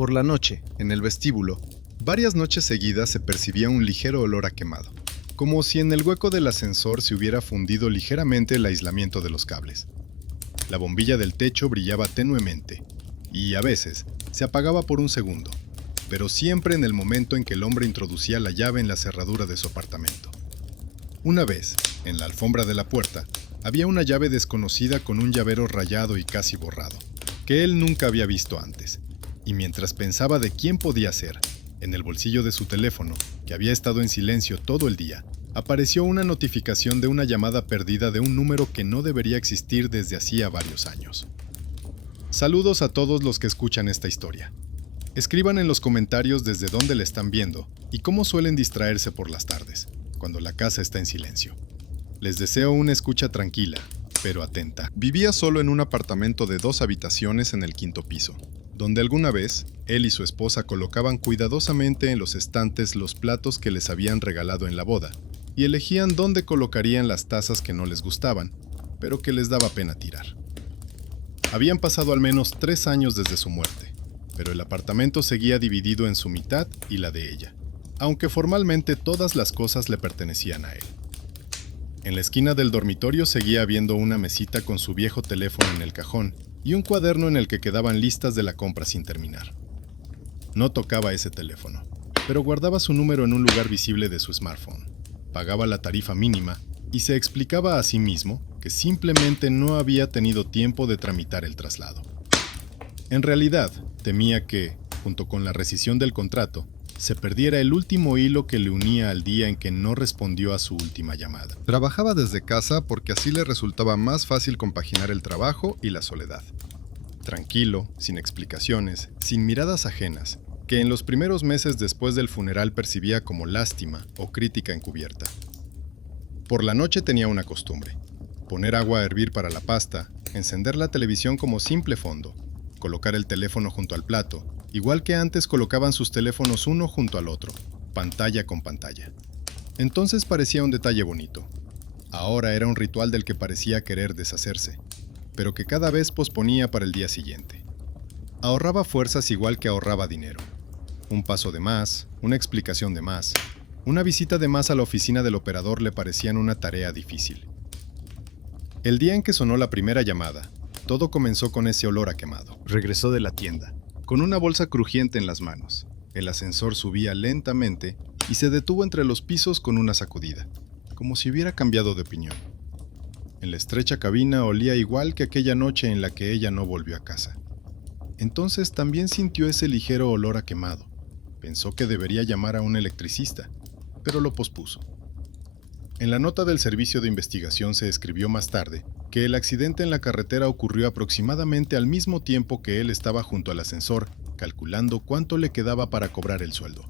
Por la noche, en el vestíbulo, varias noches seguidas se percibía un ligero olor a quemado, como si en el hueco del ascensor se hubiera fundido ligeramente el aislamiento de los cables. La bombilla del techo brillaba tenuemente, y a veces se apagaba por un segundo, pero siempre en el momento en que el hombre introducía la llave en la cerradura de su apartamento. Una vez, en la alfombra de la puerta, había una llave desconocida con un llavero rayado y casi borrado, que él nunca había visto antes, y mientras pensaba de quién podía ser, en el bolsillo de su teléfono, que había estado en silencio todo el día, apareció una notificación de una llamada perdida de un número que no debería existir desde hacía varios años. Saludos a todos los que escuchan esta historia. Escriban en los comentarios desde dónde la están viendo y cómo suelen distraerse por las tardes, cuando la casa está en silencio. Les deseo una escucha tranquila, pero atenta. Vivía solo en un apartamento de 2 habitaciones en el 5º piso, donde alguna vez él y su esposa colocaban cuidadosamente en los estantes los platos que les habían regalado en la boda y elegían dónde colocarían las tazas que no les gustaban, pero que les daba pena tirar. Habían pasado al menos 3 años desde su muerte, pero el apartamento seguía dividido en su mitad y la de ella, aunque formalmente todas las cosas le pertenecían a él. En la esquina del dormitorio seguía habiendo una mesita con su viejo teléfono en el cajón y un cuaderno en el que quedaban listas de la compra sin terminar. No tocaba ese teléfono, pero guardaba su número en un lugar visible de su smartphone, pagaba la tarifa mínima y se explicaba a sí mismo que simplemente no había tenido tiempo de tramitar el traslado. En realidad, temía que, junto con la rescisión del contrato, se perdiera el último hilo que le unía al día en que no respondió a su última llamada. Trabajaba desde casa porque así le resultaba más fácil compaginar el trabajo y la soledad. Tranquilo, sin explicaciones, sin miradas ajenas, que en los primeros meses después del funeral percibía como lástima o crítica encubierta. Por la noche tenía una costumbre: poner agua a hervir para la pasta, encender la televisión como simple fondo, colocar el teléfono junto al plato, igual que antes colocaban sus teléfonos uno junto al otro, pantalla con pantalla. Entonces parecía un detalle bonito. Ahora era un ritual del que parecía querer deshacerse, pero que cada vez posponía para el día siguiente. Ahorraba fuerzas igual que ahorraba dinero. Un paso de más, una explicación de más, una visita de más a la oficina del operador le parecían una tarea difícil. El día en que sonó la primera llamada, todo comenzó con ese olor a quemado. Regresó de la tienda, con una bolsa crujiente en las manos. El ascensor subía lentamente y se detuvo entre los pisos con una sacudida, como si hubiera cambiado de opinión. En la estrecha cabina olía igual que aquella noche en la que ella no volvió a casa. Entonces también sintió ese ligero olor a quemado. Pensó que debería llamar a un electricista, pero lo pospuso. En la nota del servicio de investigación se escribió más tarde que el accidente en la carretera ocurrió aproximadamente al mismo tiempo que él estaba junto al ascensor, calculando cuánto le quedaba para cobrar el sueldo.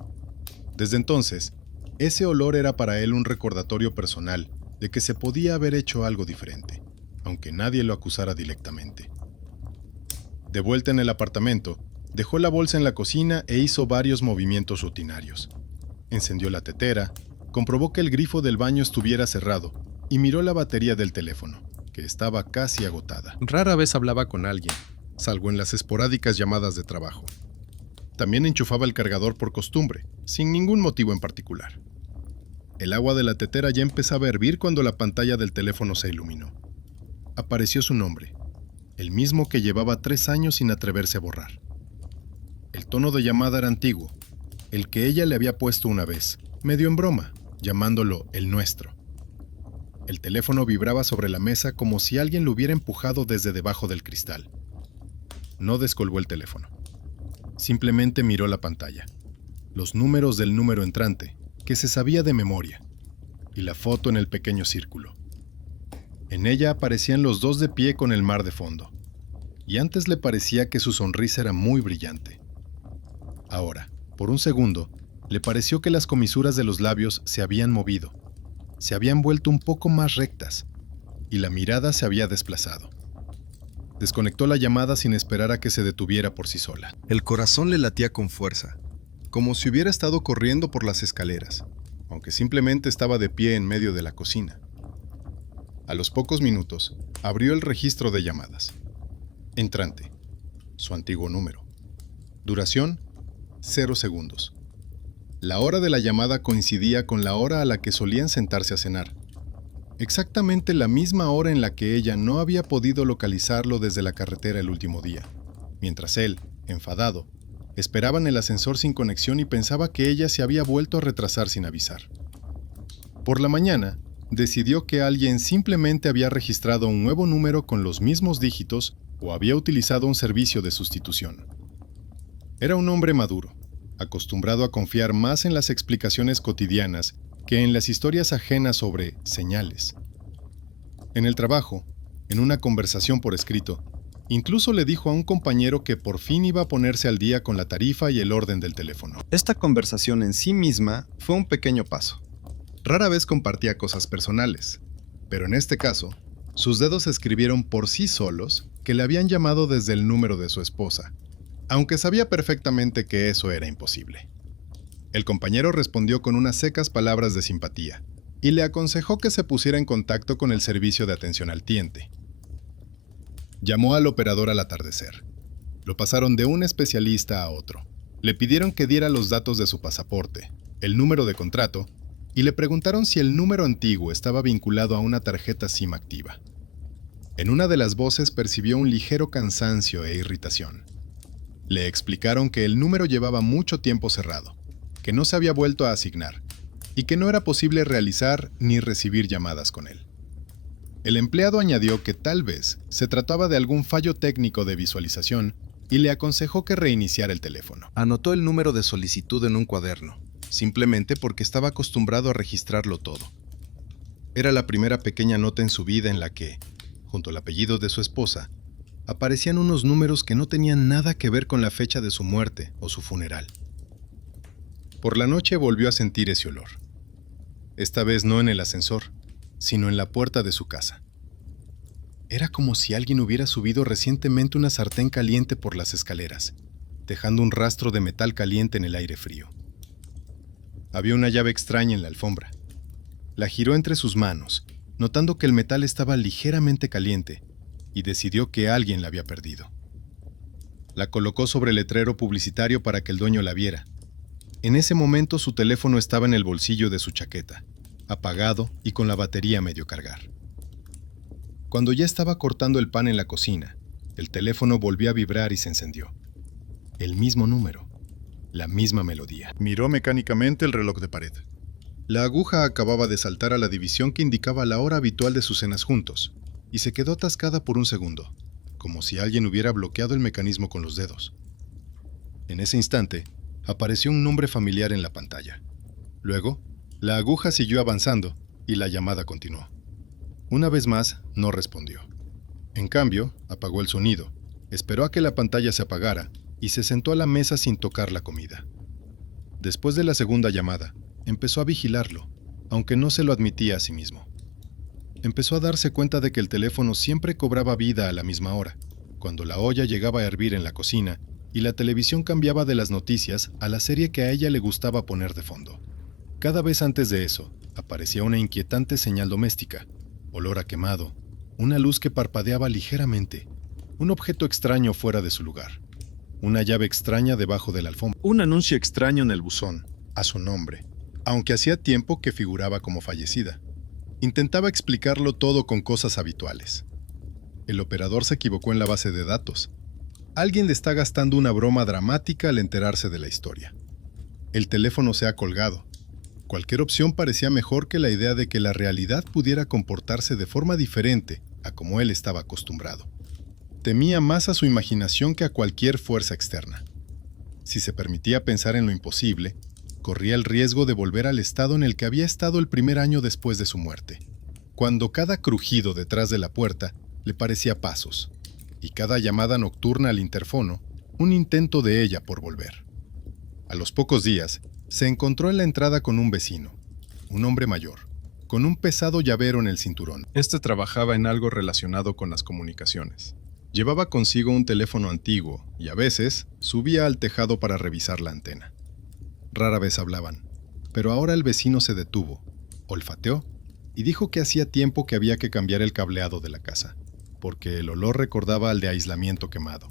Desde entonces, ese olor era para él un recordatorio personal de que se podía haber hecho algo diferente, aunque nadie lo acusara directamente. De vuelta en el apartamento, dejó la bolsa en la cocina e hizo varios movimientos rutinarios. Encendió la tetera, comprobó que el grifo del baño estuviera cerrado y miró la batería del teléfono, que estaba casi agotada. Rara vez hablaba con alguien, salvo en las esporádicas llamadas de trabajo. También enchufaba el cargador por costumbre, sin ningún motivo en particular. El agua de la tetera ya empezaba a hervir cuando la pantalla del teléfono se iluminó. Apareció su nombre, el mismo que llevaba 3 años sin atreverse a borrar. El tono de llamada era antiguo, el que ella le había puesto una vez, medio en broma, llamándolo el nuestro. El teléfono vibraba sobre la mesa como si alguien lo hubiera empujado desde debajo del cristal. No descolgó el teléfono. Simplemente miró la pantalla, los números del número entrante, que se sabía de memoria, y la foto en el pequeño círculo. En ella aparecían los dos de pie con el mar de fondo, y antes le parecía que su sonrisa era muy brillante. Ahora, por un segundo, le pareció que las comisuras de los labios se habían movido, se habían vuelto un poco más rectas, y la mirada se había desplazado. Desconectó la llamada sin esperar a que se detuviera por sí sola. El corazón le latía con fuerza, como si hubiera estado corriendo por las escaleras, aunque simplemente estaba de pie en medio de la cocina. A los pocos minutos, abrió el registro de llamadas. Entrante, su antiguo número. Duración, 0 segundos. La hora de la llamada coincidía con la hora a la que solían sentarse a cenar. Exactamente la misma hora en la que ella no había podido localizarlo desde la carretera el último día, mientras él, enfadado, esperaba en el ascensor sin conexión y pensaba que ella se había vuelto a retrasar sin avisar. Por la mañana, decidió que alguien simplemente había registrado un nuevo número con los mismos dígitos o había utilizado un servicio de sustitución. Era un hombre maduro, acostumbrado a confiar más en las explicaciones cotidianas que en las historias ajenas sobre señales. En el trabajo, en una conversación por escrito, incluso le dijo a un compañero que por fin iba a ponerse al día con la tarifa y el orden del teléfono. Esta conversación en sí misma fue un pequeño paso. Rara vez compartía cosas personales, pero en este caso, sus dedos escribieron por sí solos que le habían llamado desde el número de su esposa, aunque sabía perfectamente que eso era imposible. El compañero respondió con unas secas palabras de simpatía y le aconsejó que se pusiera en contacto con el servicio de atención al cliente. Llamó al operador al atardecer. Lo pasaron de un especialista a otro. Le pidieron que diera los datos de su pasaporte, el número de contrato, y le preguntaron si el número antiguo estaba vinculado a una tarjeta SIM activa. En una de las voces percibió un ligero cansancio e irritación. Le explicaron que el número llevaba mucho tiempo cerrado, que no se había vuelto a asignar y que no era posible realizar ni recibir llamadas con él. El empleado añadió que tal vez se trataba de algún fallo técnico de visualización y le aconsejó que reiniciara el teléfono. Anotó el número de solicitud en un cuaderno, simplemente porque estaba acostumbrado a registrarlo todo. Era la primera pequeña nota en su vida en la que, junto al apellido de su esposa, aparecían unos números que no tenían nada que ver con la fecha de su muerte o su funeral. Por la noche volvió a sentir ese olor. Esta vez no en el ascensor, sino en la puerta de su casa. Era como si alguien hubiera subido recientemente una sartén caliente por las escaleras, dejando un rastro de metal caliente en el aire frío. Había una llave extraña en la alfombra. La giró entre sus manos, notando que el metal estaba ligeramente caliente, y decidió que alguien la había perdido. La colocó sobre el letrero publicitario para que el dueño la viera. En ese momento su teléfono estaba en el bolsillo de su chaqueta, apagado y con la batería a medio cargar. Cuando ya estaba cortando el pan en la cocina, el teléfono volvió a vibrar y se encendió. El mismo número, la misma melodía. Miró mecánicamente el reloj de pared. La aguja acababa de saltar a la división que indicaba la hora habitual de sus cenas juntos, y se quedó atascada por un segundo, como si alguien hubiera bloqueado el mecanismo con los dedos. En ese instante, apareció un nombre familiar en la pantalla. Luego, la aguja siguió avanzando y la llamada continuó. Una vez más, no respondió. En cambio, apagó el sonido, esperó a que la pantalla se apagara y se sentó a la mesa sin tocar la comida. Después de la segunda llamada, empezó a vigilarlo, aunque no se lo admitía a sí mismo. Empezó a darse cuenta de que el teléfono siempre cobraba vida a la misma hora, cuando la olla llegaba a hervir en la cocina y la televisión cambiaba de las noticias a la serie que a ella le gustaba poner de fondo. Cada vez antes de eso, aparecía una inquietante señal doméstica, olor a quemado, una luz que parpadeaba ligeramente, un objeto extraño fuera de su lugar, una llave extraña debajo de la alfombra, un anuncio extraño en el buzón, a su nombre, aunque hacía tiempo que figuraba como fallecida. Intentaba explicarlo todo con cosas habituales. El operador se equivocó en la base de datos. Alguien le está gastando una broma dramática al enterarse de la historia. El teléfono se ha colgado. Cualquier opción parecía mejor que la idea de que la realidad pudiera comportarse de forma diferente a como él estaba acostumbrado. Temía más a su imaginación que a cualquier fuerza externa. Si se permitía pensar en lo imposible, corría el riesgo de volver al estado en el que había estado el primer año después de su muerte, cuando cada crujido detrás de la puerta le parecía pasos, y cada llamada nocturna al interfono, un intento de ella por volver. A los pocos días, se encontró en la entrada con un vecino, un hombre mayor, con un pesado llavero en el cinturón. Este trabajaba en algo relacionado con las comunicaciones. Llevaba consigo un teléfono antiguo y a veces subía al tejado para revisar la antena. Rara vez hablaban, pero ahora el vecino se detuvo, olfateó y dijo que hacía tiempo que había que cambiar el cableado de la casa, porque el olor recordaba al de aislamiento quemado.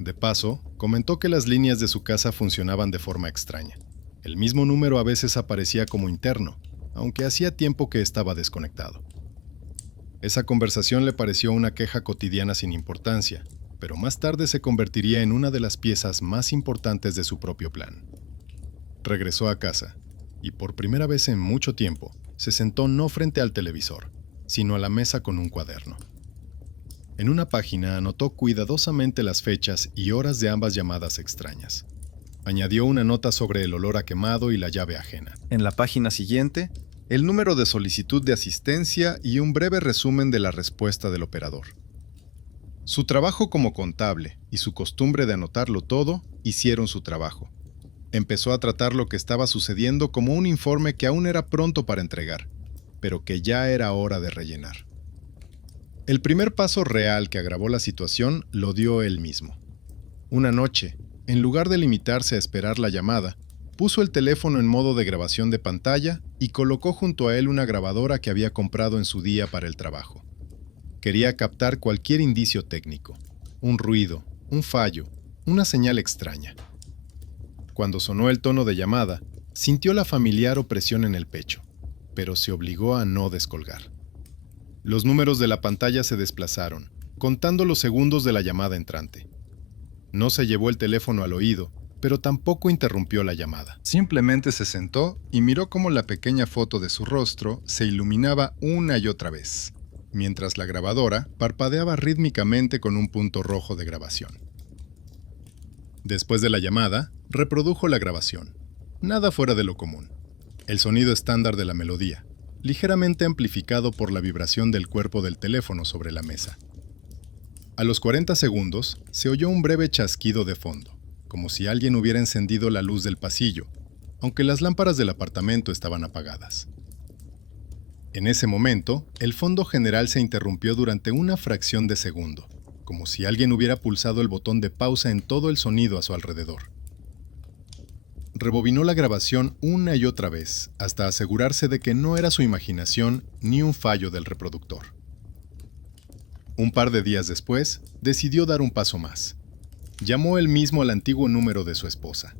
De paso, comentó que las líneas de su casa funcionaban de forma extraña. El mismo número a veces aparecía como interno, aunque hacía tiempo que estaba desconectado. Esa conversación le pareció una queja cotidiana sin importancia, pero más tarde se convertiría en una de las piezas más importantes de su propio plan. Regresó a casa, y por primera vez en mucho tiempo, se sentó no frente al televisor, sino a la mesa con un cuaderno. En una página anotó cuidadosamente las fechas y horas de ambas llamadas extrañas. Añadió una nota sobre el olor a quemado y la llave ajena. En la página siguiente, el número de solicitud de asistencia y un breve resumen de la respuesta del operador. Su trabajo como contable y su costumbre de anotarlo todo hicieron su trabajo. Empezó a tratar lo que estaba sucediendo como un informe que aún era pronto para entregar, pero que ya era hora de rellenar. El primer paso real que agravó la situación lo dio él mismo. Una noche, en lugar de limitarse a esperar la llamada, puso el teléfono en modo de grabación de pantalla y colocó junto a él una grabadora que había comprado en su día para el trabajo. Quería captar cualquier indicio técnico, un ruido, un fallo, una señal extraña. Cuando sonó el tono de llamada, sintió la familiar opresión en el pecho, pero se obligó a no descolgar. Los números de la pantalla se desplazaron, contando los segundos de la llamada entrante. No se llevó el teléfono al oído, pero tampoco interrumpió la llamada. Simplemente se sentó y miró cómo la pequeña foto de su rostro se iluminaba una y otra vez, mientras la grabadora parpadeaba rítmicamente con un punto rojo de grabación. Después de la llamada, reprodujo la grabación. Nada fuera de lo común. El sonido estándar de la melodía, ligeramente amplificado por la vibración del cuerpo del teléfono sobre la mesa. A los 40 segundos, se oyó un breve chasquido de fondo, como si alguien hubiera encendido la luz del pasillo, aunque las lámparas del apartamento estaban apagadas. En ese momento, el fondo general se interrumpió durante una fracción de segundo, como si alguien hubiera pulsado el botón de pausa en todo el sonido a su alrededor. Rebobinó la grabación una y otra vez, hasta asegurarse de que no era su imaginación ni un fallo del reproductor. Un par de días después, decidió dar un paso más. Llamó él mismo al antiguo número de su esposa.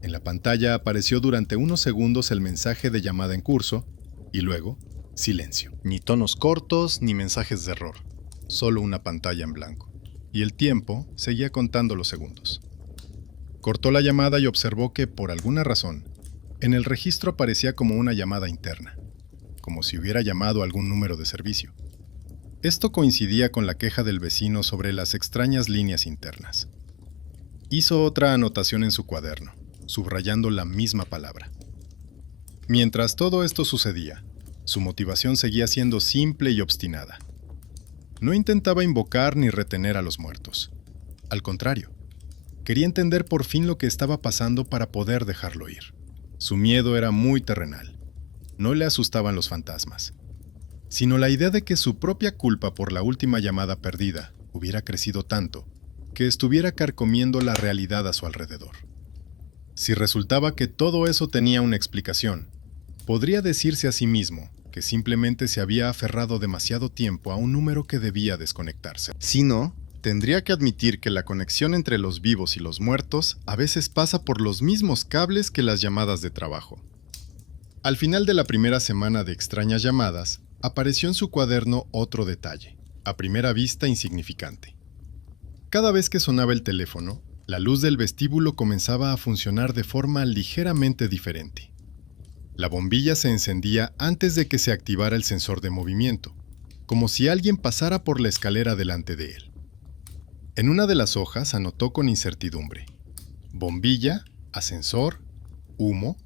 En la pantalla apareció durante unos segundos el mensaje de llamada en curso, y luego, silencio. Ni tonos cortos ni mensajes de error, solo una pantalla en blanco. Y el tiempo seguía contando los segundos. Cortó la llamada y observó que, por alguna razón, en el registro aparecía como una llamada interna, como si hubiera llamado a algún número de servicio. Esto coincidía con la queja del vecino sobre las extrañas líneas internas. Hizo otra anotación en su cuaderno, subrayando la misma palabra. Mientras todo esto sucedía, su motivación seguía siendo simple y obstinada. No intentaba invocar ni retener a los muertos. Al contrario, quería entender por fin lo que estaba pasando para poder dejarlo ir. Su miedo era muy terrenal. No le asustaban los fantasmas, sino la idea de que su propia culpa por la última llamada perdida hubiera crecido tanto que estuviera carcomiendo la realidad a su alrededor. Si resultaba que todo eso tenía una explicación, podría decirse a sí mismo que simplemente se había aferrado demasiado tiempo a un número que debía desconectarse. Si no, tendría que admitir que la conexión entre los vivos y los muertos a veces pasa por los mismos cables que las llamadas de trabajo. Al final de la primera semana de extrañas llamadas, apareció en su cuaderno otro detalle, a primera vista insignificante. Cada vez que sonaba el teléfono, la luz del vestíbulo comenzaba a funcionar de forma ligeramente diferente. La bombilla se encendía antes de que se activara el sensor de movimiento, como si alguien pasara por la escalera delante de él. En una de las hojas anotó con incertidumbre: bombilla, ascensor, humo,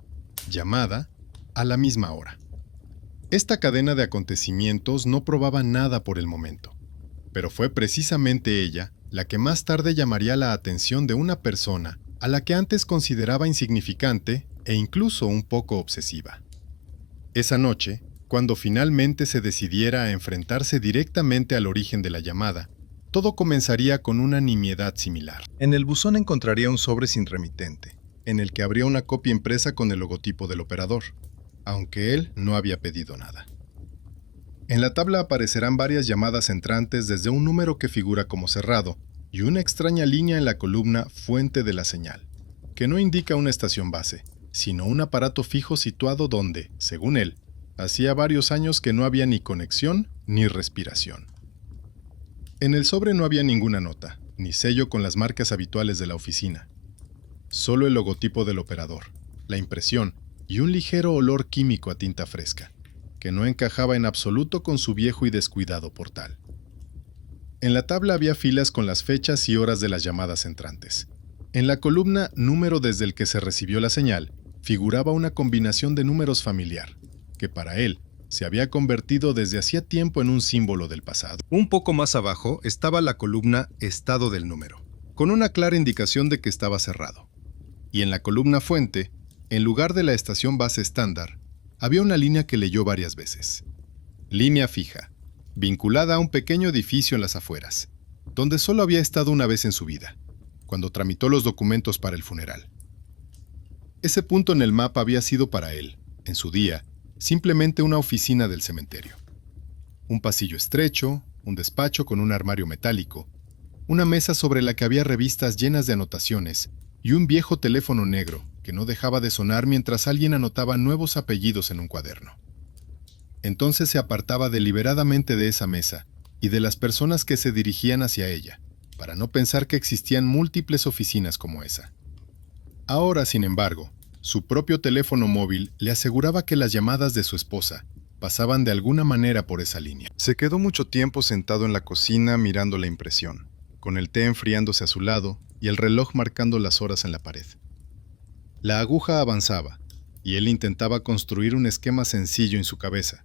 llamada, a la misma hora. Esta cadena de acontecimientos no probaba nada por el momento, pero fue precisamente ella la que más tarde llamaría la atención de una persona a la que antes consideraba insignificante e incluso un poco obsesiva. Esa noche, cuando finalmente se decidiera a enfrentarse directamente al origen de la llamada, todo comenzaría con una nimiedad similar. En el buzón encontraría un sobre sin remitente, en el que habría una copia impresa con el logotipo del operador, aunque él no había pedido nada. En la tabla aparecerán varias llamadas entrantes desde un número que figura como cerrado y una extraña línea en la columna fuente de la señal, que no indica una estación base, sino un aparato fijo situado donde, según él, hacía varios años que no había ni conexión ni respiración. En el sobre no había ninguna nota, ni sello con las marcas habituales de la oficina. Solo el logotipo del operador, la impresión y un ligero olor químico a tinta fresca, que no encajaba en absoluto con su viejo y descuidado portal. En la tabla había filas con las fechas y horas de las llamadas entrantes. En la columna número desde el que se recibió la señal, figuraba una combinación de números familiar, que para él se había convertido desde hacía tiempo en un símbolo del pasado. Un poco más abajo estaba la columna estado del número, con una clara indicación de que estaba cerrado. Y en la columna fuente, en lugar de la estación base estándar, había una línea que leyó varias veces. Línea fija, vinculada a un pequeño edificio en las afueras, donde solo había estado una vez en su vida, cuando tramitó los documentos para el funeral. Ese punto en el mapa había sido para él, en su día, simplemente una oficina del cementerio. Un pasillo estrecho, un despacho con un armario metálico, una mesa sobre la que había revistas llenas de anotaciones y un viejo teléfono negro que no dejaba de sonar mientras alguien anotaba nuevos apellidos en un cuaderno. Entonces se apartaba deliberadamente de esa mesa y de las personas que se dirigían hacia ella, para no pensar que existían múltiples oficinas como esa. Ahora, sin embargo, su propio teléfono móvil le aseguraba que las llamadas de su esposa pasaban de alguna manera por esa línea. Se quedó mucho tiempo sentado en la cocina mirando la impresión, con el té enfriándose a su lado y el reloj marcando las horas en la pared. La aguja avanzaba, y él intentaba construir un esquema sencillo en su cabeza.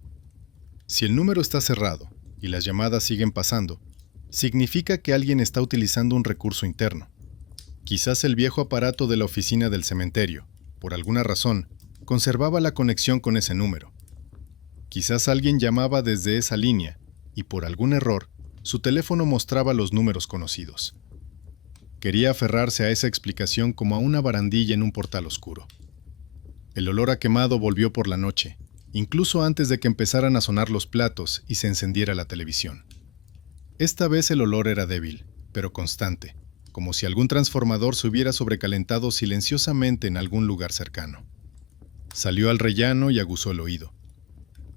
Si el número está cerrado y las llamadas siguen pasando, significa que alguien está utilizando un recurso interno. Quizás el viejo aparato de la oficina del cementerio, por alguna razón, conservaba la conexión con ese número. Quizás alguien llamaba desde esa línea y por algún error, su teléfono mostraba los números conocidos. Quería aferrarse a esa explicación como a una barandilla en un portal oscuro. El olor a quemado volvió por la noche, incluso antes de que empezaran a sonar los platos y se encendiera la televisión. Esta vez el olor era débil, pero constante, como si algún transformador se hubiera sobrecalentado silenciosamente en algún lugar cercano. Salió al rellano y aguzó el oído.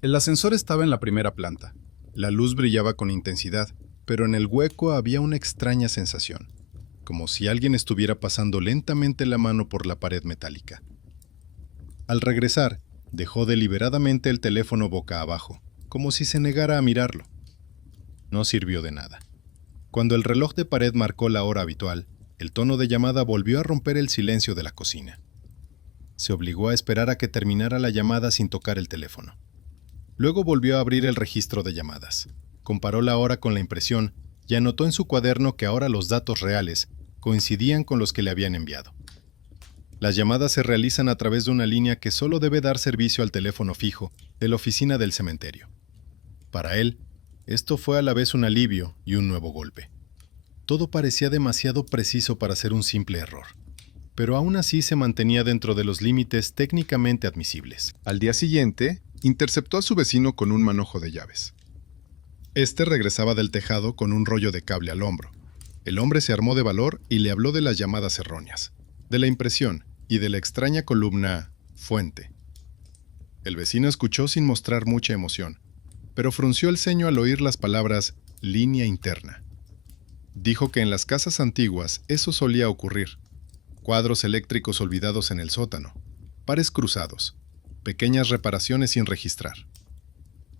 El ascensor estaba en la primera planta. La luz brillaba con intensidad, pero en el hueco había una extraña sensación, como si alguien estuviera pasando lentamente la mano por la pared metálica. Al regresar, dejó deliberadamente el teléfono boca abajo, como si se negara a mirarlo. No sirvió de nada. Cuando el reloj de pared marcó la hora habitual, el tono de llamada volvió a romper el silencio de la cocina. Se obligó a esperar a que terminara la llamada sin tocar el teléfono. Luego volvió a abrir el registro de llamadas, comparó la hora con la impresión y anotó en su cuaderno que ahora los datos reales coincidían con los que le habían enviado. Las llamadas se realizan a través de una línea que solo debe dar servicio al teléfono fijo de la oficina del cementerio. Para él, esto fue a la vez un alivio y un nuevo golpe. Todo parecía demasiado preciso para ser un simple error, pero aún así se mantenía dentro de los límites técnicamente admisibles. Al día siguiente, interceptó a su vecino con un manojo de llaves. Este regresaba del tejado con un rollo de cable al hombro. El hombre se armó de valor y le habló de las llamadas erróneas, de la impresión y de la extraña columna fuente. El vecino escuchó sin mostrar mucha emoción, pero frunció el ceño al oír las palabras línea interna. Dijo que en las casas antiguas eso solía ocurrir. Cuadros eléctricos olvidados en el sótano, pares cruzados, pequeñas reparaciones sin registrar.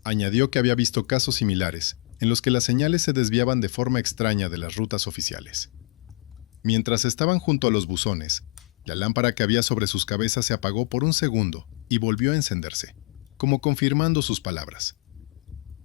Añadió que había visto casos similares, en los que las señales se desviaban de forma extraña de las rutas oficiales. Mientras estaban junto a los buzones, la lámpara que había sobre sus cabezas se apagó por un segundo y volvió a encenderse, como confirmando sus palabras.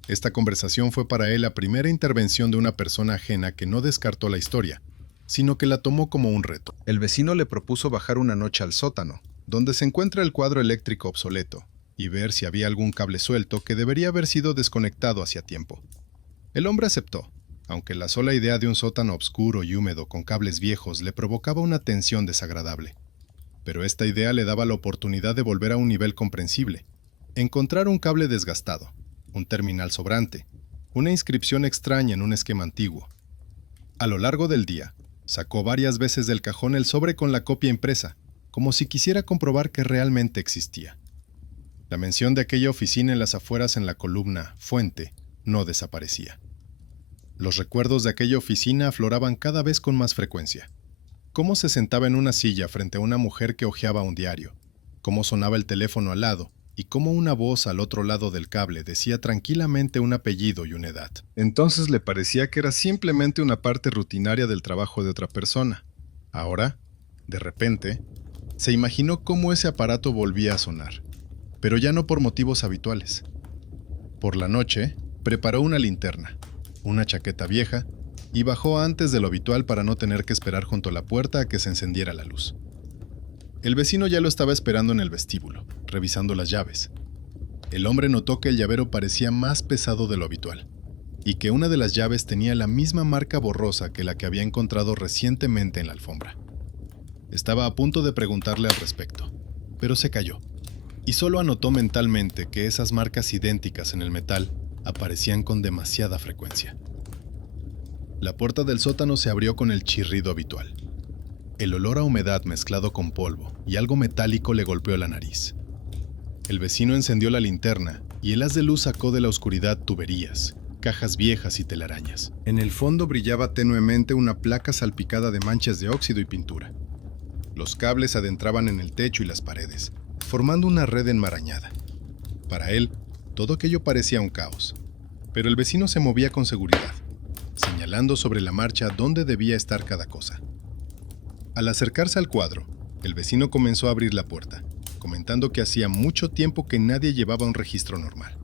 Esta conversación fue para él la primera intervención de una persona ajena que no descartó la historia, sino que la tomó como un reto. El vecino le propuso bajar una noche al sótano, donde se encuentra el cuadro eléctrico obsoleto, y ver si había algún cable suelto que debería haber sido desconectado hacía tiempo. El hombre aceptó, aunque la sola idea de un sótano oscuro y húmedo con cables viejos le provocaba una tensión desagradable. Pero esta idea le daba la oportunidad de volver a un nivel comprensible. Encontrar un cable desgastado, un terminal sobrante, una inscripción extraña en un esquema antiguo. A lo largo del día, sacó varias veces del cajón el sobre con la copia impresa, como si quisiera comprobar que realmente existía. La mención de aquella oficina en las afueras en la columna Fuente no desaparecía. Los recuerdos de aquella oficina afloraban cada vez con más frecuencia. Cómo se sentaba en una silla frente a una mujer que hojeaba un diario, cómo sonaba el teléfono al lado y cómo una voz al otro lado del cable decía tranquilamente un apellido y una edad. Entonces le parecía que era simplemente una parte rutinaria del trabajo de otra persona. Ahora, de repente, se imaginó cómo ese aparato volvía a sonar, pero ya no por motivos habituales. Por la noche, preparó una linterna, una chaqueta vieja, y bajó antes de lo habitual para no tener que esperar junto a la puerta a que se encendiera la luz. El vecino ya lo estaba esperando en el vestíbulo, revisando las llaves. El hombre notó que el llavero parecía más pesado de lo habitual, y que una de las llaves tenía la misma marca borrosa que la que había encontrado recientemente en la alfombra. Estaba a punto de preguntarle al respecto, pero se calló, y solo anotó mentalmente que esas marcas idénticas en el metal aparecían con demasiada frecuencia. La puerta del sótano se abrió con el chirrido habitual. El olor a humedad mezclado con polvo y algo metálico le golpeó la nariz. El vecino encendió la linterna y el haz de luz sacó de la oscuridad tuberías, cajas viejas y telarañas. En el fondo brillaba tenuemente una placa salpicada de manchas de óxido y pintura. Los cables adentraban en el techo y las paredes, formando una red enmarañada. Para él, todo aquello parecía un caos, pero el vecino se movía con seguridad, señalando sobre la marcha dónde debía estar cada cosa. Al acercarse al cuadro, el vecino comenzó a abrir la puerta, comentando que hacía mucho tiempo que nadie llevaba un registro normal.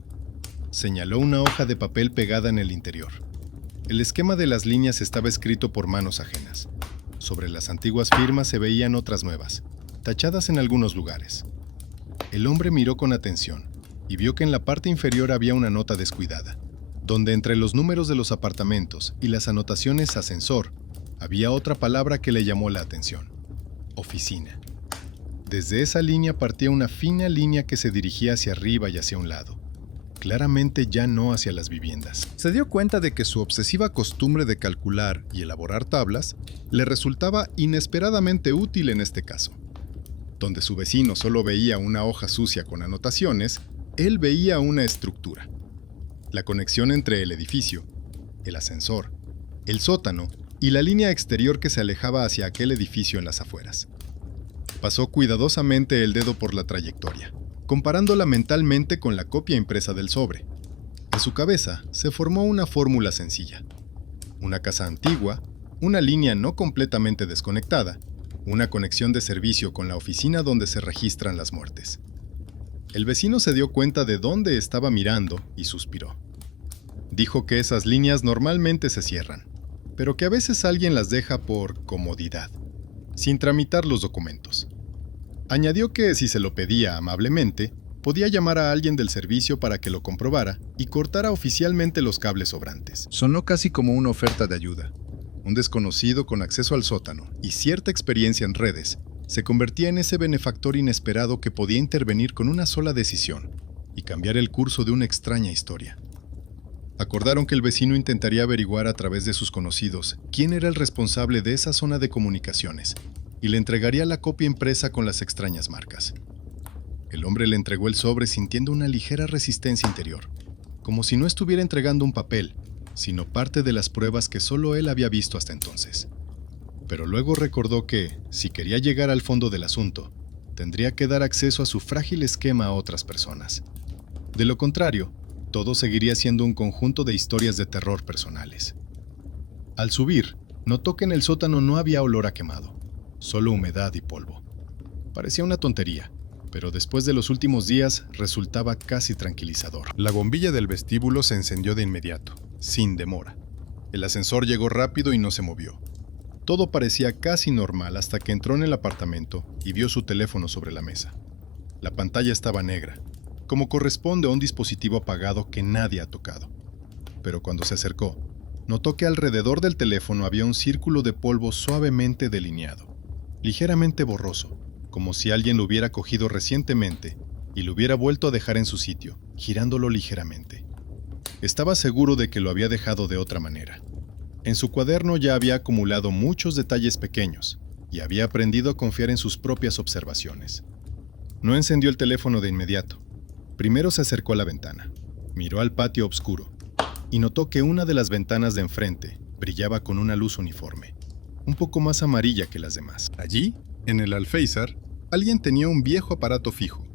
Señaló una hoja de papel pegada en el interior. El esquema de las líneas estaba escrito por manos ajenas. Sobre las antiguas firmas se veían otras nuevas, tachadas en algunos lugares. El hombre miró con atención y vio que en la parte inferior había una nota descuidada, donde entre los números de los apartamentos y las anotaciones ascensor, había otra palabra que le llamó la atención: oficina. Desde esa línea partía una fina línea que se dirigía hacia arriba y hacia un lado, claramente ya no hacia las viviendas. Se dio cuenta de que su obsesiva costumbre de calcular y elaborar tablas le resultaba inesperadamente útil en este caso. Donde su vecino solo veía una hoja sucia con anotaciones, él veía una estructura. La conexión entre el edificio, el ascensor, el sótano y la línea exterior que se alejaba hacia aquel edificio en las afueras. Pasó cuidadosamente el dedo por la trayectoria, comparándola mentalmente con la copia impresa del sobre. En su cabeza se formó una fórmula sencilla: una casa antigua, una línea no completamente desconectada, una conexión de servicio con la oficina donde se registran las muertes. El vecino se dio cuenta de dónde estaba mirando y suspiró. Dijo que esas líneas normalmente se cierran, pero que a veces alguien las deja por comodidad, sin tramitar los documentos. Añadió que si se lo pedía amablemente, podía llamar a alguien del servicio para que lo comprobara y cortara oficialmente los cables sobrantes. Sonó casi como una oferta de ayuda. Un desconocido con acceso al sótano y cierta experiencia en redes se convertía en ese benefactor inesperado que podía intervenir con una sola decisión y cambiar el curso de una extraña historia. Acordaron que el vecino intentaría averiguar a través de sus conocidos quién era el responsable de esa zona de comunicaciones y le entregaría la copia impresa con las extrañas marcas. El hombre le entregó el sobre sintiendo una ligera resistencia interior, como si no estuviera entregando un papel, sino parte de las pruebas que solo él había visto hasta entonces. Pero luego recordó que, si quería llegar al fondo del asunto, tendría que dar acceso a su frágil esquema a otras personas. De lo contrario, todo seguiría siendo un conjunto de historias de terror personales. Al subir, notó que en el sótano no había olor a quemado, solo humedad y polvo. Parecía una tontería, pero después de los últimos días resultaba casi tranquilizador. La bombilla del vestíbulo se encendió de inmediato, sin demora. El ascensor llegó rápido y no se movió. Todo parecía casi normal hasta que entró en el apartamento y vio su teléfono sobre la mesa. La pantalla estaba negra, como corresponde a un dispositivo apagado que nadie ha tocado. Pero cuando se acercó, notó que alrededor del teléfono había un círculo de polvo suavemente delineado, ligeramente borroso, como si alguien lo hubiera cogido recientemente y lo hubiera vuelto a dejar en su sitio, girándolo ligeramente. Estaba seguro de que lo había dejado de otra manera. En su cuaderno ya había acumulado muchos detalles pequeños y había aprendido a confiar en sus propias observaciones. No encendió el teléfono de inmediato. Primero se acercó a la ventana, miró al patio oscuro y notó que una de las ventanas de enfrente brillaba con una luz uniforme, un poco más amarilla que las demás. Allí, en el alféizar, alguien tenía un viejo aparato fijo,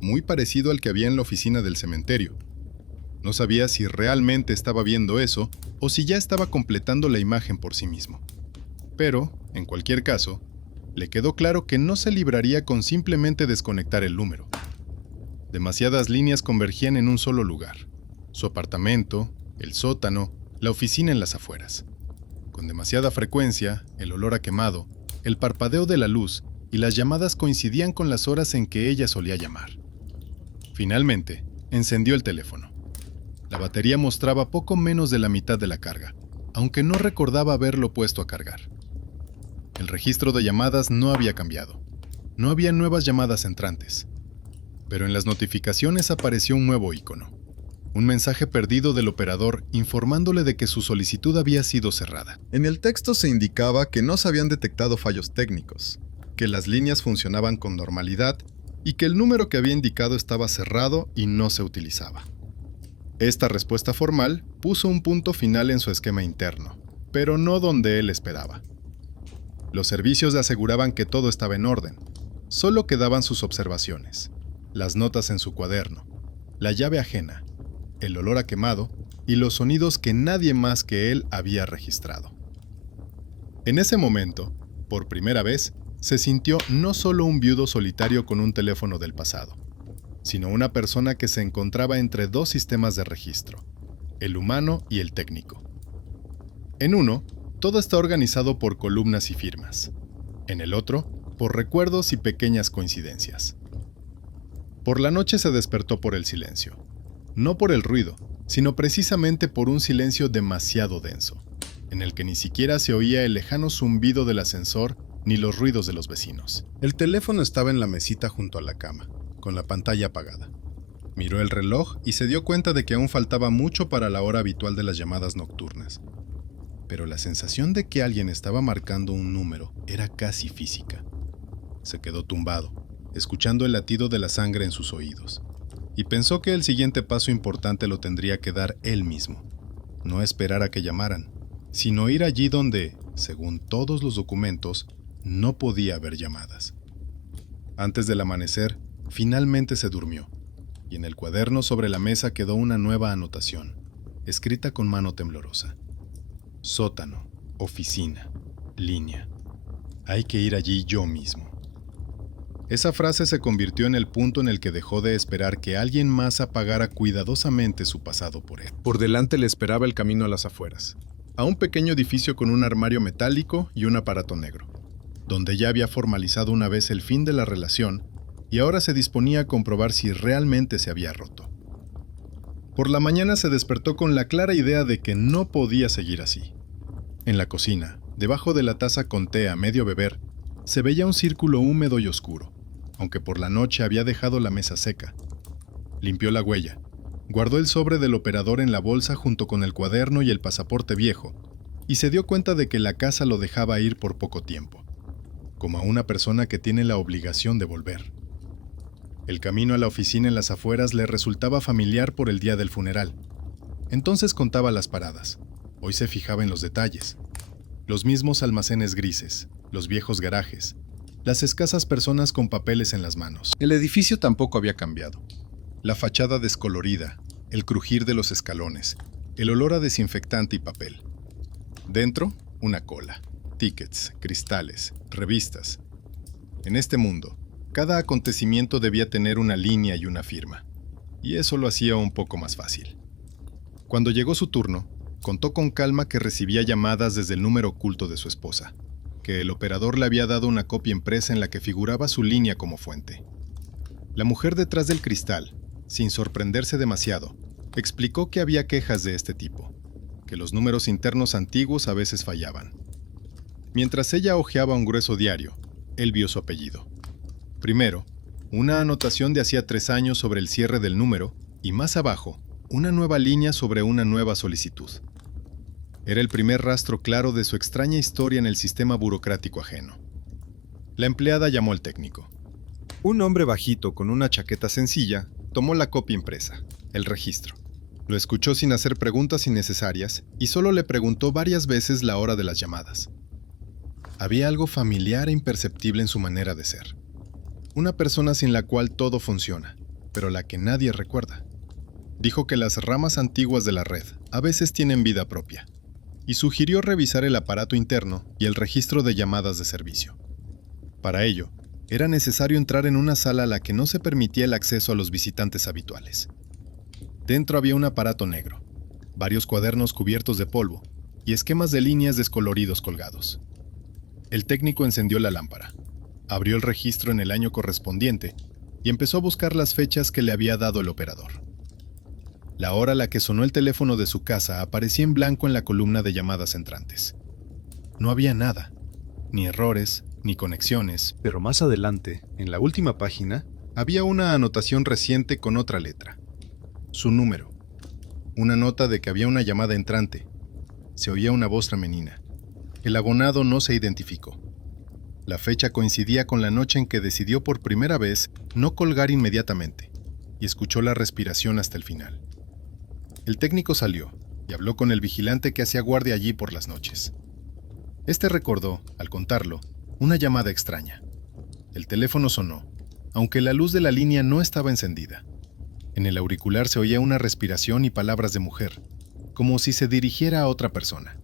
muy parecido al que había en la oficina del cementerio. No sabía si realmente estaba viendo eso o si ya estaba completando la imagen por sí mismo. Pero, en cualquier caso, le quedó claro que no se libraría con simplemente desconectar el número. Demasiadas líneas convergían en un solo lugar: su apartamento, el sótano, la oficina en las afueras. Con demasiada frecuencia, el olor a quemado, el parpadeo de la luz y las llamadas coincidían con las horas en que ella solía llamar. Finalmente, encendió el teléfono. La batería mostraba poco menos de la mitad de la carga, aunque no recordaba haberlo puesto a cargar. El registro de llamadas no había cambiado. No había nuevas llamadas entrantes. Pero en las notificaciones apareció un nuevo icono. Un mensaje perdido del operador informándole de que su solicitud había sido cerrada. En el texto se indicaba que no se habían detectado fallos técnicos, que las líneas funcionaban con normalidad y que el número que había indicado estaba cerrado y no se utilizaba. Esta respuesta formal puso un punto final en su esquema interno, pero no donde él esperaba. Los servicios le aseguraban que todo estaba en orden. Solo quedaban sus observaciones, las notas en su cuaderno, la llave ajena, el olor a quemado y los sonidos que nadie más que él había registrado. En ese momento, por primera vez, se sintió no solo un viudo solitario con un teléfono del pasado, sino una persona que se encontraba entre dos sistemas de registro, el humano y el técnico. En uno, todo está organizado por columnas y firmas. En el otro, por recuerdos y pequeñas coincidencias. Por la noche se despertó por el silencio. No por el ruido, sino precisamente por un silencio demasiado denso, en el que ni siquiera se oía el lejano zumbido del ascensor ni los ruidos de los vecinos. El teléfono estaba en la mesita junto a la cama, con la pantalla apagada. Miró el reloj y se dio cuenta de que aún faltaba mucho para la hora habitual de las llamadas nocturnas. Pero la sensación de que alguien estaba marcando un número era casi física. Se quedó tumbado, escuchando el latido de la sangre en sus oídos, y pensó que el siguiente paso importante lo tendría que dar él mismo. No esperar a que llamaran, sino ir allí donde, según todos los documentos, no podía haber llamadas. Antes del amanecer, finalmente se durmió, y en el cuaderno sobre la mesa quedó una nueva anotación, escrita con mano temblorosa. Sótano, oficina, línea. Hay que ir allí yo mismo. Esa frase se convirtió en el punto en el que dejó de esperar que alguien más apagara cuidadosamente su pasado por él. Por delante le esperaba el camino a las afueras, a un pequeño edificio con un armario metálico y un aparato negro, donde ya había formalizado una vez el fin de la relación y ahora se disponía a comprobar si realmente se había roto. Por la mañana se despertó con la clara idea de que no podía seguir así. En la cocina, debajo de la taza con té a medio beber, se veía un círculo húmedo y oscuro, aunque por la noche había dejado la mesa seca. Limpió la huella, guardó el sobre del operador en la bolsa junto con el cuaderno y el pasaporte viejo, y se dio cuenta de que la casa lo dejaba ir por poco tiempo, como a una persona que tiene la obligación de volver. El camino a la oficina en las afueras le resultaba familiar por el día del funeral. Entonces contaba las paradas. Hoy se fijaba en los detalles. Los mismos almacenes grises, los viejos garajes, las escasas personas con papeles en las manos. El edificio tampoco había cambiado. La fachada descolorida, el crujir de los escalones, el olor a desinfectante y papel. Dentro, una cola, tickets, cristales, revistas. En este mundo, cada acontecimiento debía tener una línea y una firma, y eso lo hacía un poco más fácil. Cuando llegó su turno, contó con calma que recibía llamadas desde el número oculto de su esposa, que el operador le había dado una copia impresa en la que figuraba su línea como fuente. La mujer detrás del cristal, sin sorprenderse demasiado, explicó que había quejas de este tipo, que los números internos antiguos a veces fallaban. Mientras ella hojeaba un grueso diario, él vio su apellido. Primero, una anotación de hacía 3 años sobre el cierre del número y más abajo, una nueva línea sobre una nueva solicitud. Era el primer rastro claro de su extraña historia en el sistema burocrático ajeno. La empleada llamó al técnico. Un hombre bajito con una chaqueta sencilla tomó la copia impresa, el registro. Lo escuchó sin hacer preguntas innecesarias y solo le preguntó varias veces la hora de las llamadas. Había algo familiar e imperceptible en su manera de ser. Una persona sin la cual todo funciona, pero la que nadie recuerda. Dijo que las ramas antiguas de la red a veces tienen vida propia, y sugirió revisar el aparato interno y el registro de llamadas de servicio. Para ello, era necesario entrar en una sala a la que no se permitía el acceso a los visitantes habituales. Dentro había un aparato negro, varios cuadernos cubiertos de polvo y esquemas de líneas descoloridos colgados. El técnico encendió la lámpara, abrió el registro en el año correspondiente y empezó a buscar las fechas que le había dado el operador. La hora a la que sonó el teléfono de su casa aparecía en blanco en la columna de llamadas entrantes. No había nada, ni errores, ni conexiones, pero más adelante, en la última página, había una anotación reciente con otra letra. Su número. Una nota de que había una llamada entrante. Se oía una voz femenina. El abonado no se identificó. La fecha coincidía con la noche en que decidió por primera vez no colgar inmediatamente, y escuchó la respiración hasta el final. El técnico salió y habló con el vigilante que hacía guardia allí por las noches. Este recordó, al contarlo, una llamada extraña. El teléfono sonó, aunque la luz de la línea no estaba encendida. En el auricular se oía una respiración y palabras de mujer, como si se dirigiera a otra persona.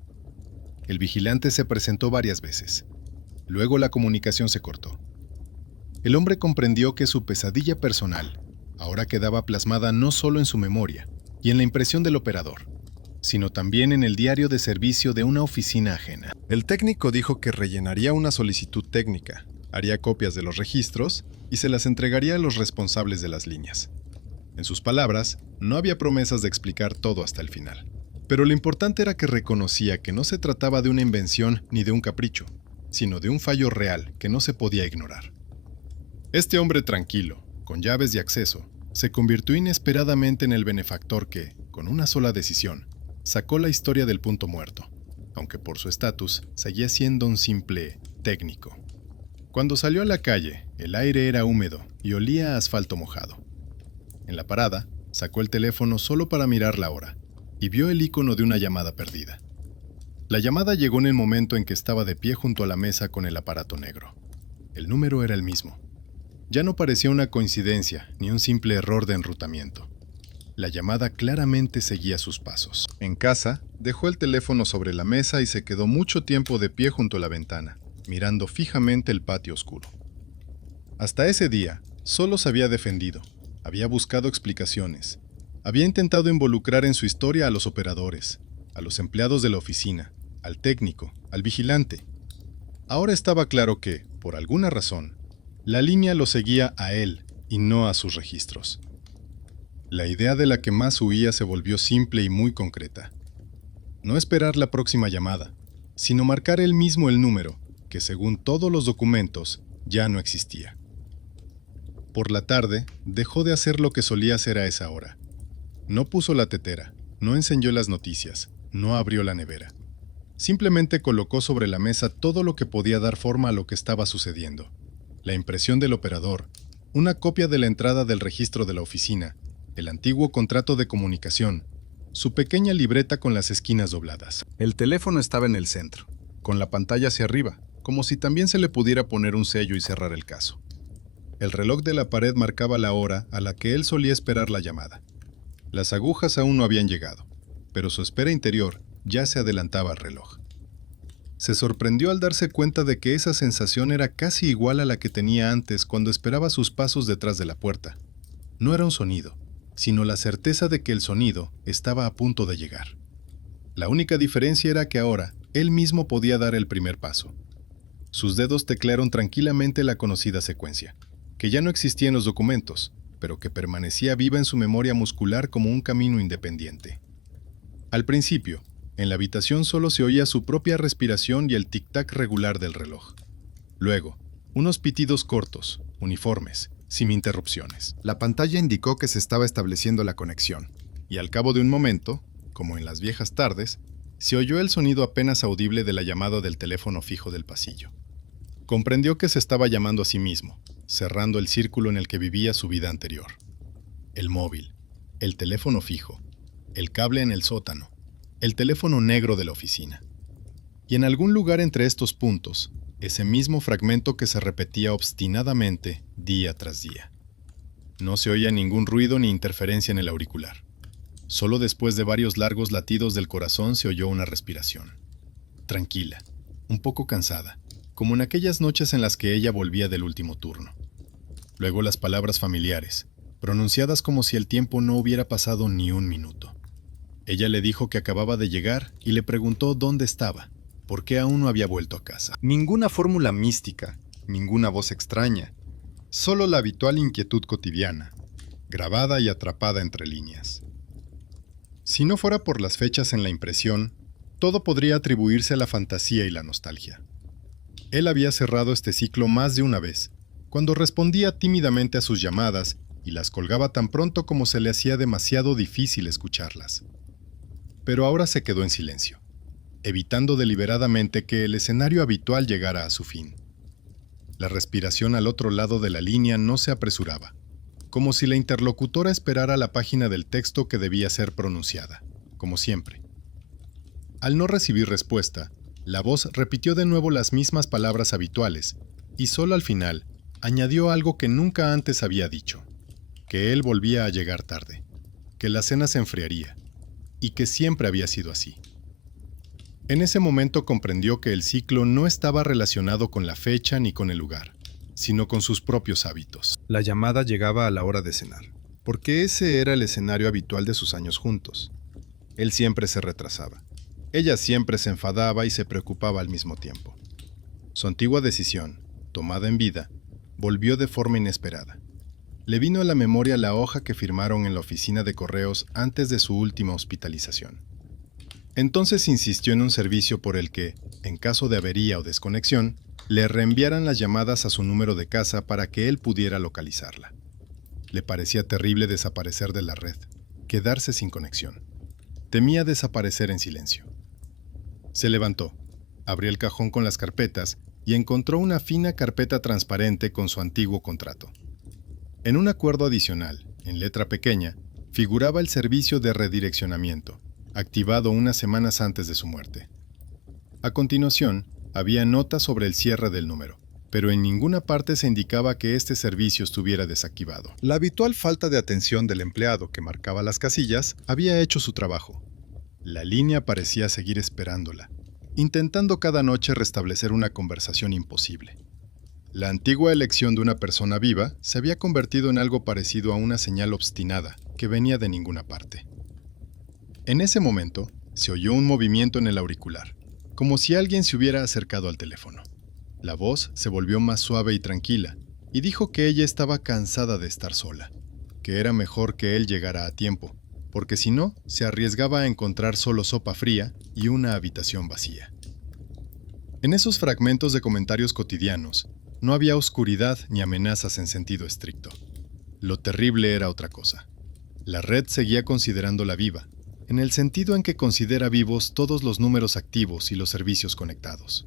El vigilante se presentó varias veces. Luego la comunicación se cortó. El hombre comprendió que su pesadilla personal ahora quedaba plasmada no solo en su memoria y en la impresión del operador, sino también en el diario de servicio de una oficina ajena. El técnico dijo que rellenaría una solicitud técnica, haría copias de los registros y se las entregaría a los responsables de las líneas. En sus palabras, no había promesas de explicar todo hasta el final. Pero lo importante era que reconocía que no se trataba de una invención ni de un capricho, sino de un fallo real que no se podía ignorar. Este hombre tranquilo, con llaves de acceso, se convirtió inesperadamente en el benefactor que, con una sola decisión, sacó la historia del punto muerto, aunque por su estatus seguía siendo un simple técnico. Cuando salió a la calle, el aire era húmedo y olía a asfalto mojado. En la parada, sacó el teléfono solo para mirar la hora y vio el icono de una llamada perdida. La llamada llegó en el momento en que estaba de pie junto a la mesa con el aparato negro. El número era el mismo. Ya no parecía una coincidencia ni un simple error de enrutamiento. La llamada claramente seguía sus pasos. En casa, dejó el teléfono sobre la mesa y se quedó mucho tiempo de pie junto a la ventana, mirando fijamente el patio oscuro. Hasta ese día, solo se había defendido, había buscado explicaciones, había intentado involucrar en su historia a los operadores, a los empleados de la oficina, al técnico, al vigilante. Ahora estaba claro que, por alguna razón, la línea lo seguía a él y no a sus registros. La idea de la que más huía se volvió simple y muy concreta. No esperar la próxima llamada, sino marcar él mismo el número, que según todos los documentos ya no existía. Por la tarde, dejó de hacer lo que solía hacer a esa hora. No puso la tetera, no encendió las noticias, no abrió la nevera. Simplemente colocó sobre la mesa todo lo que podía dar forma a lo que estaba sucediendo. La impresión del operador, una copia de la entrada del registro de la oficina, el antiguo contrato de comunicación, su pequeña libreta con las esquinas dobladas. El teléfono estaba en el centro, con la pantalla hacia arriba, como si también se le pudiera poner un sello y cerrar el caso. El reloj de la pared marcaba la hora a la que él solía esperar la llamada. Las agujas aún no habían llegado, pero su espera interior ya se adelantaba al reloj. Se sorprendió al darse cuenta de que esa sensación era casi igual a la que tenía antes cuando esperaba sus pasos detrás de la puerta. No era un sonido, sino la certeza de que el sonido estaba a punto de llegar. La única diferencia era que ahora él mismo podía dar el primer paso. Sus dedos teclearon tranquilamente la conocida secuencia, que ya no existía en los documentos, pero que permanecía viva en su memoria muscular como un camino independiente. Al principio, en la habitación solo se oía su propia respiración y el tic-tac regular del reloj. Luego, unos pitidos cortos, uniformes, sin interrupciones. La pantalla indicó que se estaba estableciendo la conexión, y al cabo de un momento, como en las viejas tardes, Se oyó el sonido apenas audible de la llamada del teléfono fijo del pasillo. Comprendió que se estaba llamando a sí mismo, cerrando el círculo en el que vivía su vida anterior. El móvil, el teléfono fijo, el cable en el sótano, el teléfono negro de la oficina. Y en algún lugar entre estos puntos, ese mismo fragmento que se repetía obstinadamente día tras día. No se oía ningún ruido ni interferencia en el auricular. Solo después de varios largos latidos del corazón se oyó una respiración. Tranquila, un poco cansada, como en aquellas noches en las que ella volvía del último turno. Luego las palabras familiares, pronunciadas como si el tiempo no hubiera pasado ni un minuto. Ella le dijo que acababa de llegar y le preguntó dónde estaba, por qué aún no había vuelto a casa. Ninguna fórmula mística, ninguna voz extraña, solo la habitual inquietud cotidiana, grabada y atrapada entre líneas. Si no fuera por las fechas en la impresión, todo podría atribuirse a la fantasía y la nostalgia. Él había cerrado este ciclo más de una vez, cuando respondía tímidamente a sus llamadas y las colgaba tan pronto como se le hacía demasiado difícil escucharlas. Pero ahora se quedó en silencio, evitando deliberadamente que el escenario habitual llegara a su fin. La respiración al otro lado de la línea no se apresuraba, como si la interlocutora esperara la página del texto que debía ser pronunciada, como siempre. Al no recibir respuesta, la voz repitió de nuevo las mismas palabras habituales, y solo al final añadió algo que nunca antes había dicho, que él volvía a llegar tarde, que la cena se enfriaría, y que siempre había sido así. En ese momento comprendió que el ciclo no estaba relacionado con la fecha ni con el lugar, sino con sus propios hábitos. La llamada llegaba a la hora de cenar, porque ese era el escenario habitual de sus años juntos. Él siempre se retrasaba. Ella siempre se enfadaba y se preocupaba al mismo tiempo. Su antigua decisión, tomada en vida, volvió de forma inesperada. Le vino a la memoria la hoja que firmaron en la oficina de correos antes de su última hospitalización. Entonces insistió en un servicio por el que, en caso de avería o desconexión, le reenviaran las llamadas a su número de casa para que él pudiera localizarla. Le parecía terrible desaparecer de la red, quedarse sin conexión. Temía desaparecer en silencio. Se levantó, abrió el cajón con las carpetas y encontró una fina carpeta transparente con su antiguo contrato. En un acuerdo adicional, en letra pequeña, figuraba el servicio de redireccionamiento, activado unas semanas antes de su muerte. A continuación, había notas sobre el cierre del número, pero en ninguna parte se indicaba que este servicio estuviera desactivado. La habitual falta de atención del empleado que marcaba las casillas había hecho su trabajo. La línea parecía seguir esperándola, intentando cada noche restablecer una conversación imposible. La antigua elección de una persona viva se había convertido en algo parecido a una señal obstinada que venía de ninguna parte. En ese momento, se oyó un movimiento en el auricular, como si alguien se hubiera acercado al teléfono. La voz se volvió más suave y tranquila, y dijo que ella estaba cansada de estar sola, que era mejor que él llegara a tiempo, porque si no, se arriesgaba a encontrar solo sopa fría y una habitación vacía. En esos fragmentos de comentarios cotidianos, no había oscuridad ni amenazas en sentido estricto. Lo terrible era otra cosa. La red seguía considerándola viva, en el sentido en que considera vivos todos los números activos y los servicios conectados.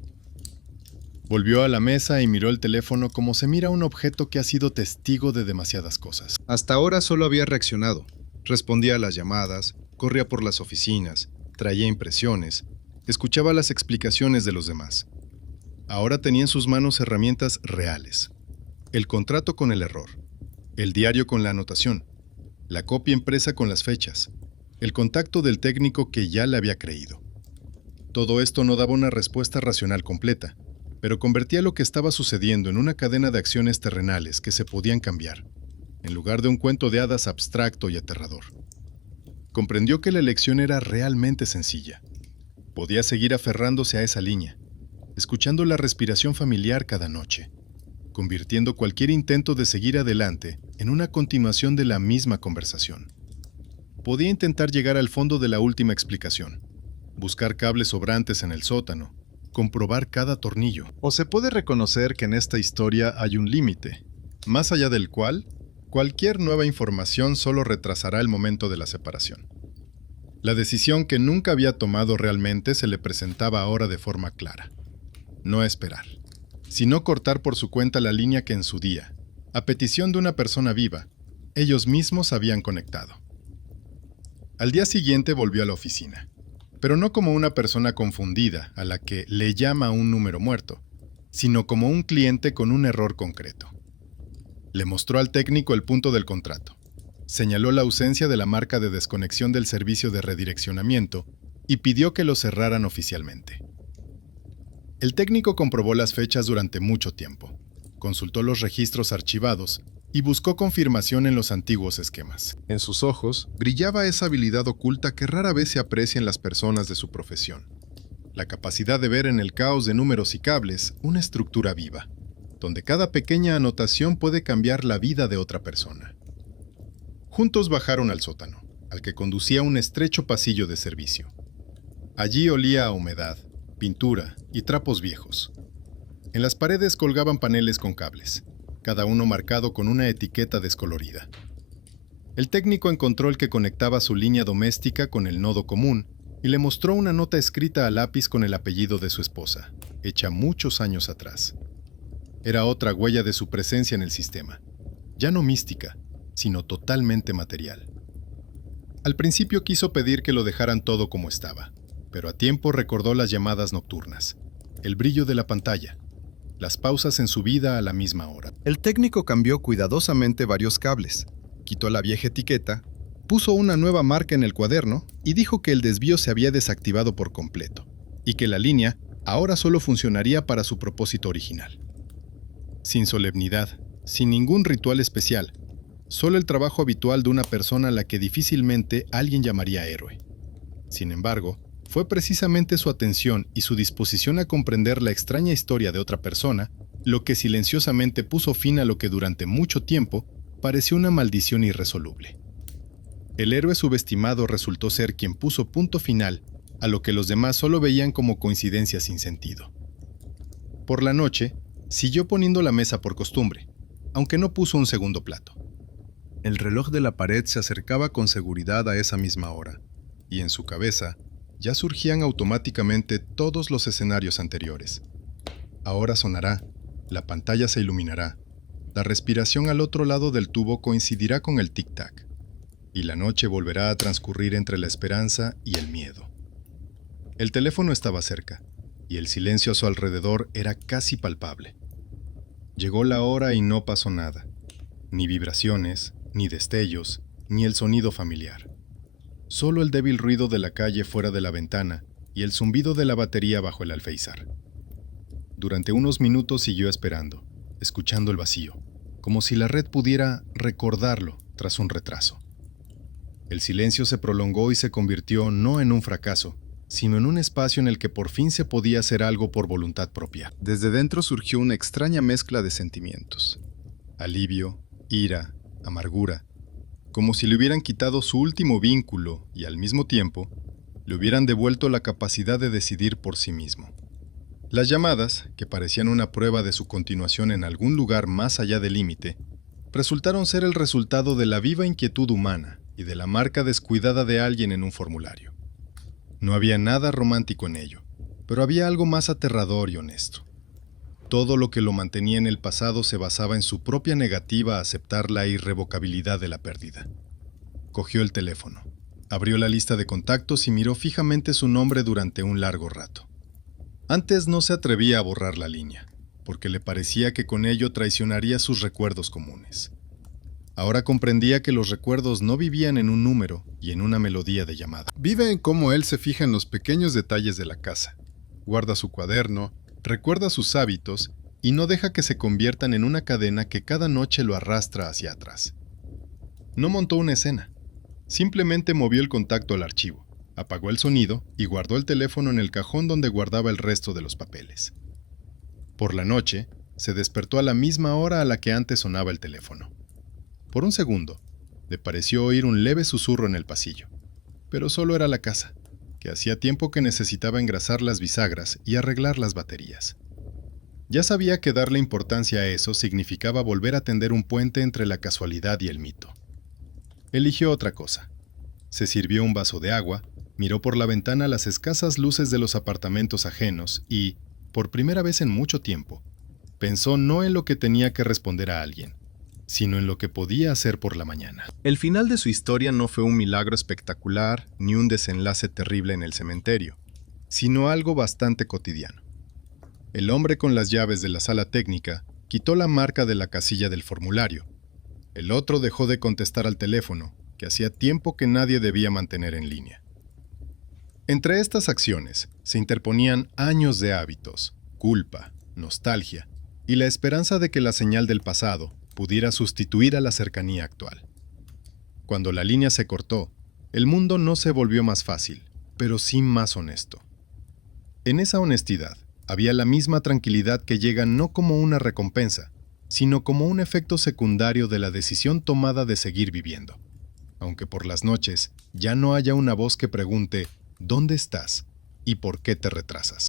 Volvió a la mesa y miró el teléfono como se mira un objeto que ha sido testigo de demasiadas cosas. Hasta ahora solo había reaccionado. Respondía a las llamadas, corría por las oficinas, traía impresiones, escuchaba las explicaciones de los demás. Ahora tenía en sus manos herramientas reales. El contrato con el error, el diario con la anotación, la copia impresa con las fechas, el contacto del técnico que ya le había creído. Todo esto no daba una respuesta racional completa, pero convertía lo que estaba sucediendo en una cadena de acciones terrenales que se podían cambiar, en lugar de un cuento de hadas abstracto y aterrador. Comprendió que la elección era realmente sencilla. Podía seguir aferrándose a esa línea, escuchando la respiración familiar cada noche, convirtiendo cualquier intento de seguir adelante en una continuación de la misma conversación. Podía intentar llegar al fondo de la última explicación, buscar cables sobrantes en el sótano, comprobar cada tornillo. O se puede reconocer que en esta historia hay un límite, más allá del cual, cualquier nueva información solo retrasará el momento de la separación. La decisión que nunca había tomado realmente se le presentaba ahora de forma clara. No esperar, sino cortar por su cuenta la línea que en su día, a petición de una persona viva, ellos mismos habían conectado. Al día siguiente volvió a la oficina, pero no como una persona confundida a la que le llama un número muerto, sino como un cliente con un error concreto. Le mostró al técnico el punto del contrato, señaló la ausencia de la marca de desconexión del servicio de redireccionamiento y pidió que lo cerraran oficialmente. El técnico comprobó las fechas durante mucho tiempo, consultó los registros archivados y buscó confirmación en los antiguos esquemas. En sus ojos brillaba esa habilidad oculta que rara vez se aprecia en las personas de su profesión. La capacidad de ver en el caos de números y cables una estructura viva, donde cada pequeña anotación puede cambiar la vida de otra persona. Juntos bajaron al sótano, al que conducía un estrecho pasillo de servicio. Allí olía a humedad, pintura y trapos viejos. En las paredes colgaban paneles con cables, cada uno marcado con una etiqueta descolorida. El técnico encontró el que conectaba su línea doméstica con el nodo común y le mostró una nota escrita a lápiz con el apellido de su esposa, hecha muchos años atrás. Era otra huella de su presencia en el sistema, ya no mística, sino totalmente material. Al principio quiso pedir que lo dejaran todo como estaba, pero a tiempo recordó las llamadas nocturnas, el brillo de la pantalla, las pausas en su vida a la misma hora. El técnico cambió cuidadosamente varios cables, quitó la vieja etiqueta, puso una nueva marca en el cuaderno y dijo que el desvío se había desactivado por completo, y que la línea ahora solo funcionaría para su propósito original. Sin solemnidad, sin ningún ritual especial, solo el trabajo habitual de una persona a la que difícilmente alguien llamaría héroe. Sin embargo, fue precisamente su atención y su disposición a comprender la extraña historia de otra persona lo que silenciosamente puso fin a lo que durante mucho tiempo pareció una maldición irresoluble. El héroe subestimado resultó ser quien puso punto final a lo que los demás solo veían como coincidencia sin sentido. Por la noche, siguió poniendo la mesa por costumbre, aunque no puso un segundo plato. El reloj de la pared se acercaba con seguridad a esa misma hora, y en su cabeza ya surgían automáticamente todos los escenarios anteriores. Ahora sonará, la pantalla se iluminará, la respiración al otro lado del tubo coincidirá con el tic-tac, y la noche volverá a transcurrir entre la esperanza y el miedo. El teléfono estaba cerca, y el silencio a su alrededor era casi palpable. Llegó la hora y no pasó nada, ni vibraciones, ni destellos, ni el sonido familiar. Solo el débil ruido de la calle fuera de la ventana y el zumbido de la batería bajo el alféizar. Durante unos minutos siguió esperando, escuchando el vacío, como si la red pudiera recordarlo tras un retraso. El silencio se prolongó y se convirtió no en un fracaso, sino en un espacio en el que por fin se podía hacer algo por voluntad propia. Desde dentro surgió una extraña mezcla de sentimientos: alivio, ira, amargura, como si le hubieran quitado su último vínculo y al mismo tiempo le hubieran devuelto la capacidad de decidir por sí mismo. Las llamadas, que parecían una prueba de su continuación en algún lugar más allá del límite, resultaron ser el resultado de la viva inquietud humana y de la marca descuidada de alguien en un formulario. No había nada romántico en ello, pero había algo más aterrador y honesto. Todo lo que lo mantenía en el pasado se basaba en su propia negativa a aceptar la irrevocabilidad de la pérdida. Cogió el teléfono, abrió la lista de contactos y miró fijamente su nombre durante un largo rato. Antes no se atrevía a borrar la línea, porque le parecía que con ello traicionaría sus recuerdos comunes. Ahora comprendía que los recuerdos no vivían en un número y en una melodía de llamada. Vive en cómo él se fija en los pequeños detalles de la casa. Guarda su cuaderno, recuerda sus hábitos y no deja que se conviertan en una cadena que cada noche lo arrastra hacia atrás. No montó una escena. Simplemente movió el contacto al archivo, apagó el sonido y guardó el teléfono en el cajón donde guardaba el resto de los papeles. Por la noche, se despertó a la misma hora a la que antes sonaba el teléfono. Por un segundo, le pareció oír un leve susurro en el pasillo, pero solo era la casa, que hacía tiempo que necesitaba engrasar las bisagras y arreglar las baterías. Ya sabía que darle importancia a eso significaba volver a tender un puente entre la casualidad y el mito. Eligió otra cosa. Se sirvió un vaso de agua, Miró por la ventana las escasas luces de los apartamentos ajenos y, por primera vez en mucho tiempo, pensó no en lo que tenía que responder a alguien, sino en lo que podía hacer por la mañana. El final de su historia no fue un milagro espectacular ni un desenlace terrible en el cementerio, sino algo bastante cotidiano. El hombre con las llaves de la sala técnica quitó la marca de la casilla del formulario. El otro dejó de contestar al teléfono, que hacía tiempo que nadie debía mantener en línea. Entre estas acciones se interponían años de hábitos, culpa, nostalgia y la esperanza de que la señal del pasado pudiera sustituir a la cercanía actual. Cuando la línea se cortó, el mundo no se volvió más fácil, pero sí más honesto. En esa honestidad había la misma tranquilidad que llega no como una recompensa, sino como un efecto secundario de la decisión tomada de seguir viviendo. Aunque por las noches ya no haya una voz que pregunte ¿dónde estás y por qué te retrasas?